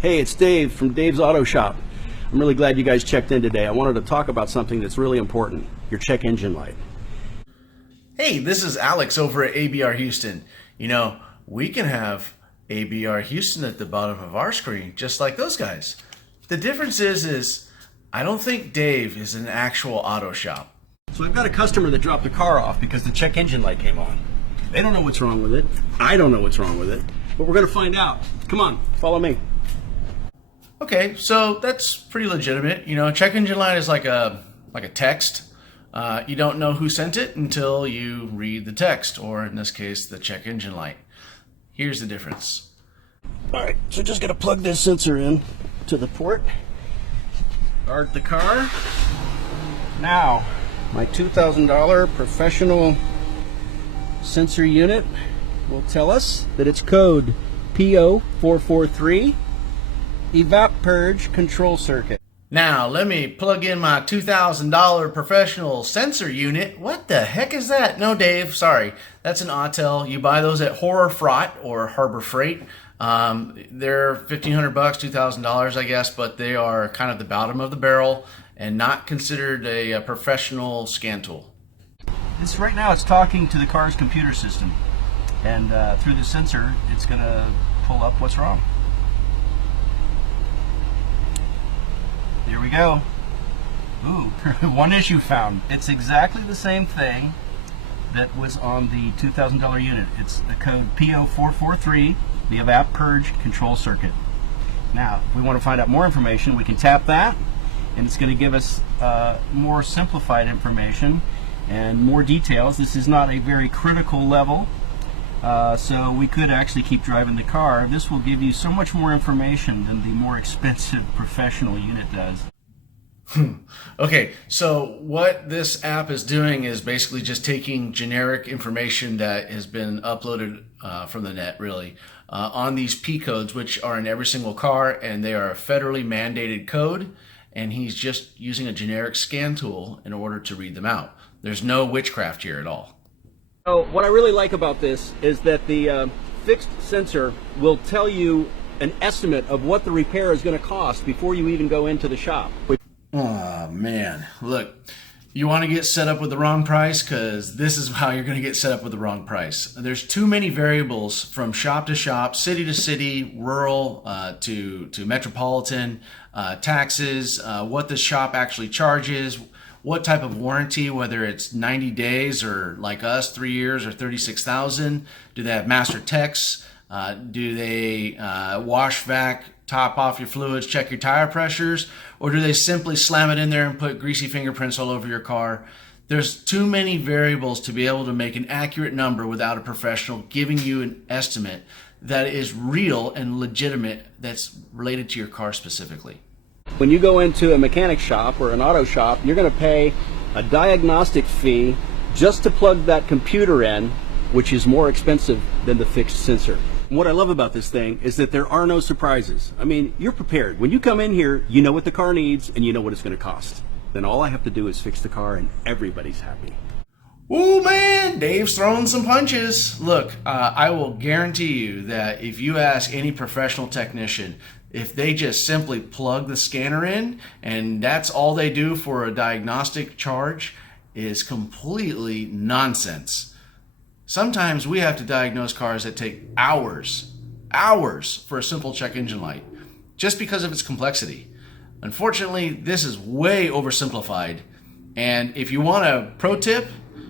Hey, it's Dave from Dave's Auto Shop. I'm really glad you guys checked in today. I wanted to talk about something that's really important, your check engine light. Hey, this is Alex over at ABR Houston. You know, we can have ABR Houston at the bottom of our screen, just like those guys. The difference is I don't think Dave is an actual auto shop. So I've got a customer that dropped the car off because the check engine light came on. They don't know what's wrong with it. I don't know what's wrong with it, but we're going to find out. Come on, follow me. Okay, so that's pretty legitimate. You know, check engine light is like a text. You don't know who sent it until you read the text, or in this case, the check engine light. Here's the difference. All right, so just got to plug this sensor in to the port. Start the car. Now, my $2,000 professional sensor unit will tell us that it's code P0443 Evap Purge Control Circuit. Now, let me plug in my $2,000 professional sensor unit. What the heck is that? No, Dave, sorry. That's an Autel. You buy those at Horror Fraught or Harbor Freight. They're $1,500, $2,000, I guess, but they are kind of the bottom of the barrel and not considered a professional scan tool. Right now it's talking to the car's computer system, and through the sensor it's going to pull up what's wrong. Here we go. Ooh, one issue found. It's exactly the same thing that was on the $2,000 unit. It's the code P0443, the Evap Purge Control Circuit. Now, if we want to find out more information, we can tap that, and it's going to give us more simplified information and more details. This is not a very critical level, so we could actually keep driving the car. This will give you so much more information than the more expensive professional unit does. Okay, so what this app is doing is basically just taking generic information that has been uploaded from the net, really, on these P codes, which are in every single car, and they are a federally mandated code, and he's just using a generic scan tool in order to read them out. There's no witchcraft here at all. So what I really like about this is that the fixed sensor will tell you an estimate of what the repair is going to cost before you even go into the shop. Oh man, look, you want to get set up with the wrong price? Because this is how you're going to get set up with the wrong price. There's too many variables from shop to shop, city to city, rural to metropolitan, taxes, what the shop actually charges, what type of warranty, whether it's 90 days or like us, 3 years or 36,000. Do they have master techs? Do they wash, vac, top off your fluids, check your tire pressures? Or do they simply slam it in there and put greasy fingerprints all over your car? There's too many variables to be able to make an accurate number without a professional giving you an estimate that is real and legitimate, that's related to your car specifically. When you go into a mechanic shop or an auto shop, you're going to pay a diagnostic fee just to plug that computer in, which is more expensive than the fixed sensor. What I love about this thing is that there are no surprises. I mean, you're prepared. When you come in here, you know what the car needs and you know what it's going to cost. Then all I have to do is fix the car and everybody's happy. Ooh man, Dave's throwing some punches. Look, I will guarantee you that if you ask any professional technician, if they just simply plug the scanner in and that's all they do for a diagnostic charge, is completely nonsense. Sometimes we have to diagnose cars that take hours for a simple check engine light, just because of its complexity. Unfortunately, this is way oversimplified. And if you want a pro tip,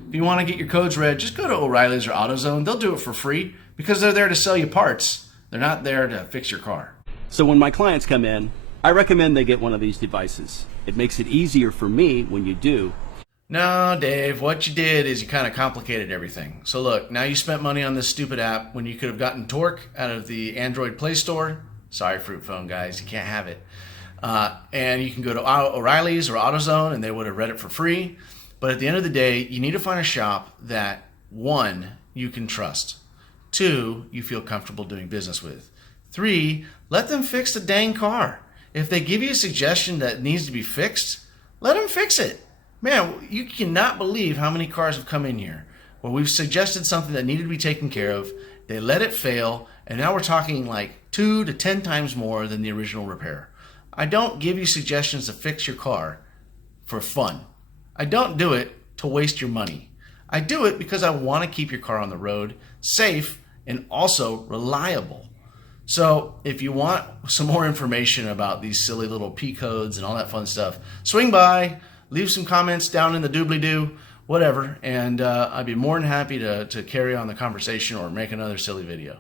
if you want to get your codes read, just go to O'Reilly's or Autozone. They'll do it for free because they're there to sell you parts. They're not there to fix your car. So when my clients come in, I recommend they get one of these devices. It makes it easier for me when you do. No, Dave, what you did is you kind of complicated everything. So look, now you spent money on this stupid app when you could have gotten Torque out of the Android Play Store. Sorry, Fruit Phone guys, you can't have it. And you can go to O'Reilly's or AutoZone and they would have read it for free. But at the end of the day, you need to find a shop that, one, you can trust. Two, you feel comfortable doing business with. Three, let them fix the dang car. If they give you a suggestion that needs to be fixed, let them fix it. Man, you cannot believe how many cars have come in here where we've suggested something that needed to be taken care of, they let it fail, and now we're talking like 2 to 10 times more than the original repair. I don't give you suggestions to fix your car for fun. I don't do it to waste your money. I do it because I want to keep your car on the road safe and also reliable. So if you want some more information about these silly little P codes and all that fun stuff, swing by, leave some comments down in the doobly-doo, whatever, and I'd be more than happy to carry on the conversation or make another silly video.